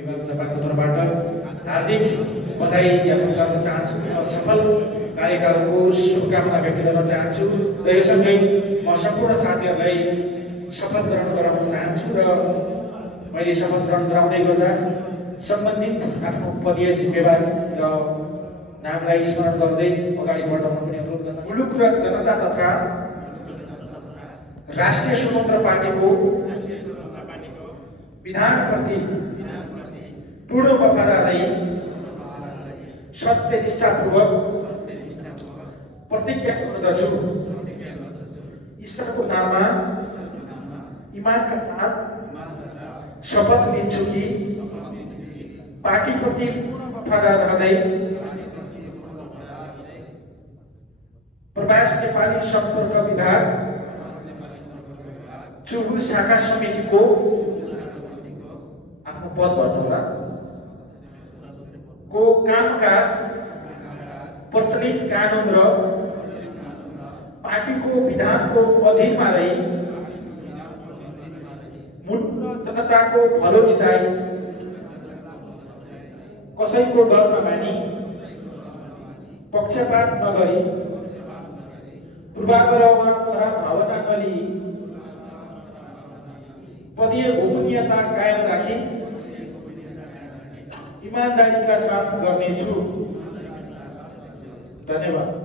विभाग सभाको तर्फबाट हार्दिक बधाई ज्ञापन गर्न चाहन्छु र सफल कार्यकालको शुभकामना व्यक्त गर्न चाहन्छु र यससँगै म सम्पूर्ण साथीहरूलाई शपथ ग्रहण गराउन चाहन्छु र मैले शपथ ग्रहण गराउँदै गर्दा सम्बन्धित आफ्नो पदीय जिम्मेवारी र नामलाई स्मरण गर्दै अगाडि बढ्न पनि अनुरोध गर्न मुलुक र जनता तथा राष्ट्रिय स्वतन्त्र पार्टीको विधानप्रति पूर्ण वफादारी सत्यनिष्ठापूर्वक प्रतिज्ञा गर्दछु। ईश्वरको नाममा इमानका साथ शपथ लिन्छु कि पार्टीप्रति पूर्ण वफादार रहँदै प्रवास नेपाली सम्पर्क विभाग चुरु शाखा समितिको आफ्नो पद भन्नुहोला को कामकाज प्रचलित कानुन र पार्टीको विधानको अधीनमा रही मुलुक र जनताको भलो चिताई कसैको डर नमानी पक्षपात नगरी पूर्वाग्रहमा खराब भावना नलिई पदीय गोपनीयता कायम राखी ईमानदारीका साथ गर्नेछु। धन्यवाद।